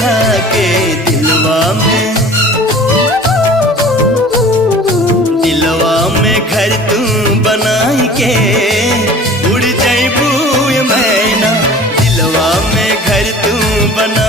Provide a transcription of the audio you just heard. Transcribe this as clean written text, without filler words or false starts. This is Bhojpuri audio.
बैठा के दिलवा में घर तू बनाई के उड़ जाइबू मैना, दिलवा में घर तू बना